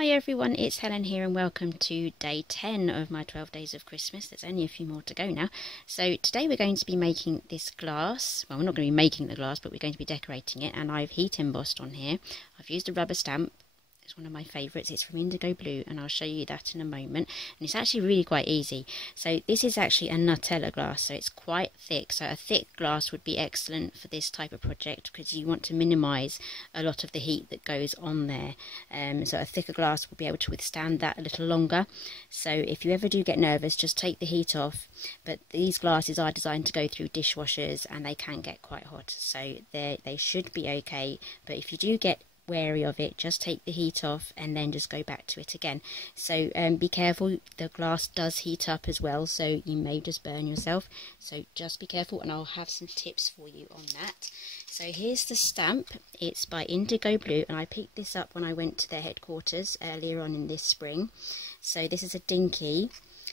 Hi everyone, it's Helen here and welcome to day 10 of my 12 days of Christmas. There's only a few more to go now. So today we're going to be making this glass. Well, we're not going to be making the glass, but we're going to be decorating it, and I've heat embossed on here. I've used a rubber stamp. It's one of my favourites. It's from IndigoBlu, and I'll show you that in a moment. And it's actually really quite easy. So this is actually a Nutella glass, so it's quite thick. So a thick glass would be excellent for this type of project because you want to minimise a lot of the heat that goes on there. So a thicker glass will be able to withstand that a little longer. So if you ever do get nervous, just take the heat off. But these glasses are designed to go through dishwashers, and they can get quite hot. So they should be okay. But if you do get wary of it, just take the heat off and then just go back to it again. So be careful, the glass does heat up as well, so you may just burn yourself, so just be careful, and I'll have some tips for you on that. So here's the stamp. It's by IndigoBlu, and I picked this up when I went to their headquarters earlier on in this spring. So this is a Dinkie,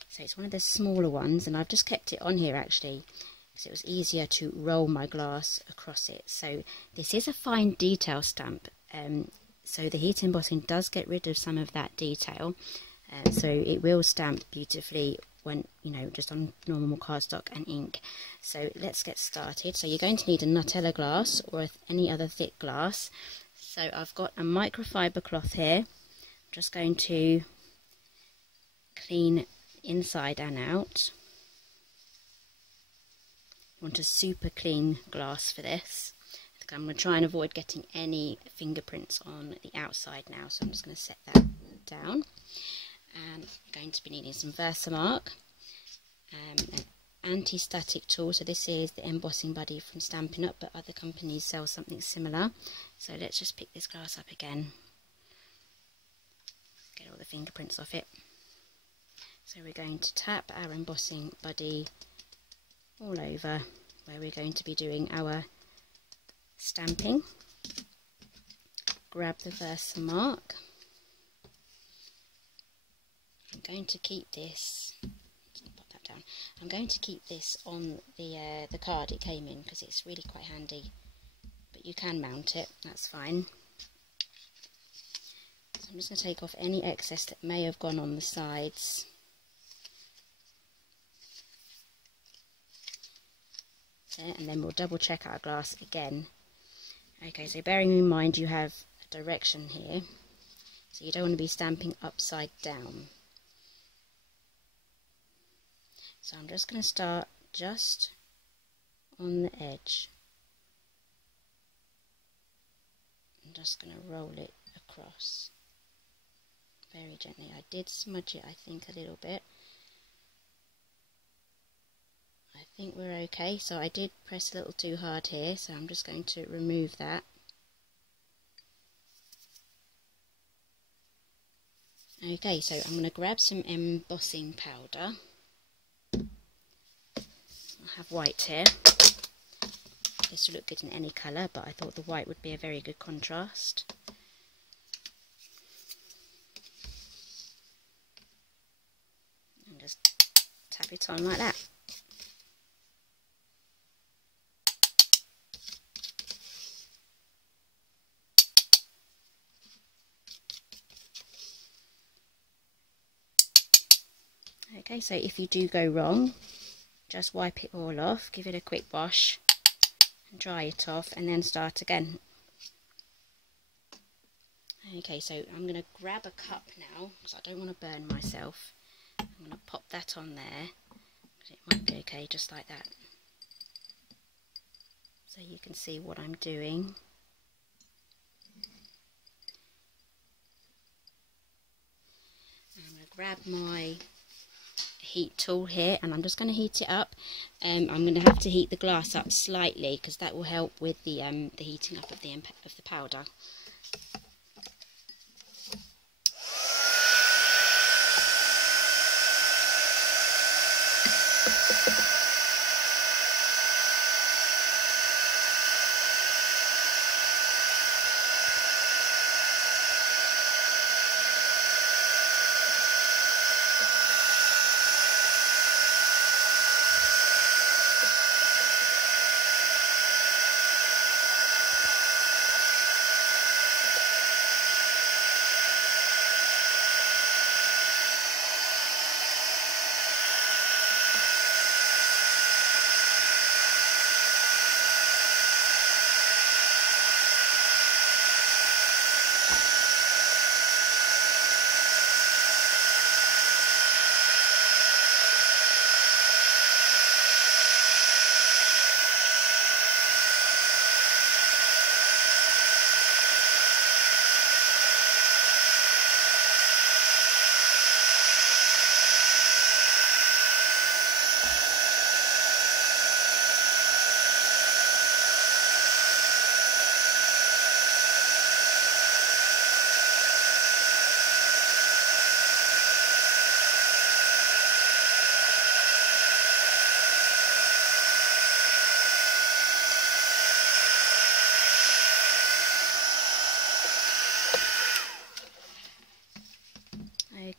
so it's one of the smaller ones, and I've just kept it on here actually because it was easier to roll my glass across it. So this is a fine detail stamp. So the heat embossing does get rid of some of that detail, so it will stamp beautifully when, you know, just on normal cardstock and ink. So let's get started. So you're going to need a Nutella glass or any other thick glass. So I've got a microfiber cloth here. I'm just going to clean inside and out. You want a super clean glass for this. I'm going to try and avoid getting any fingerprints on the outside now, so I'm just going to set that down. And I'm going to be needing some Versamark, an anti-static tool. So this is the embossing buddy from Stampin' Up, but other companies sell something similar. So let's just pick this glass up again, get all the fingerprints off it. So we're going to tap our embossing buddy all over where we're going to be doing our stamping. Grab the Versamark. I'm going to keep this. Put that down. I'm going to keep this on the card it came in because it's really quite handy. But you can mount it. That's fine. So I'm just going to take off any excess that may have gone on the sides. There, and then we'll double check our glass again. Okay, so bearing in mind you have a direction here, so you don't want to be stamping upside down. So I'm just going to start just on the edge. I'm just going to roll it across very gently. I did smudge it, I think, a little bit. I think we're okay. So I did press a little too hard here, so I'm just going to remove that. Okay, so I'm going to grab some embossing powder. I have white here. This will look good in any colour, but I thought the white would be a very good contrast. And just tap it on like that. Okay, so if you do go wrong, just wipe it all off, give it a quick wash, and dry it off, and then start again. Okay, so I'm going to grab a cup now, because I don't want to burn myself. I'm going to pop that on there, because it might be okay, just like that. So you can see what I'm doing. I'm going to grab my heat tool here, and I'm just going to heat it up. I'm going to have to heat the glass up slightly because that will help with the heating up of the powder.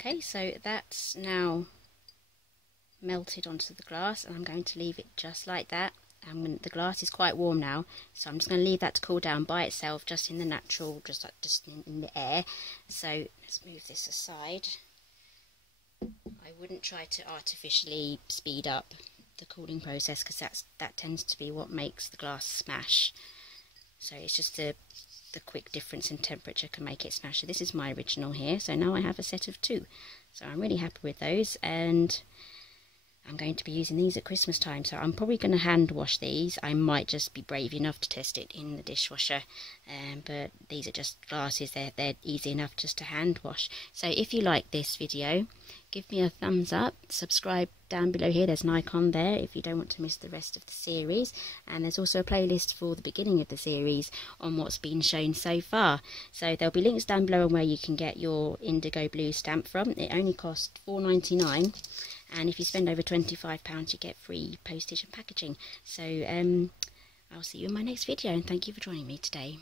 Okay, so that's now melted onto the glass, and I'm going to leave it just like that. The glass is quite warm now, so I'm just going to leave that to cool down by itself, just in the natural, just in the air. So let's move this aside. I wouldn't try to artificially speed up the cooling process, because that tends to be what makes the glass smash. So it's just the quick difference in temperature can make it smash. So this is my original here, so now I have a set of 2. So I'm really happy with those, and I'm going to be using these at Christmas time, so I'm probably going to hand wash these. I might just be brave enough to test it in the dishwasher, but these are just glasses, they're easy enough just to hand wash. So if you like this video, give me a thumbs up, subscribe down below here, there's an icon there if you don't want to miss the rest of the series, and there's also a playlist for the beginning of the series on what's been shown so far. So there'll be links down below on where you can get your IndigoBlu stamp from. It only costs £4.99. and if you spend over £25 you get free postage and packaging. So I'll see you in my next video, and thank you for joining me today.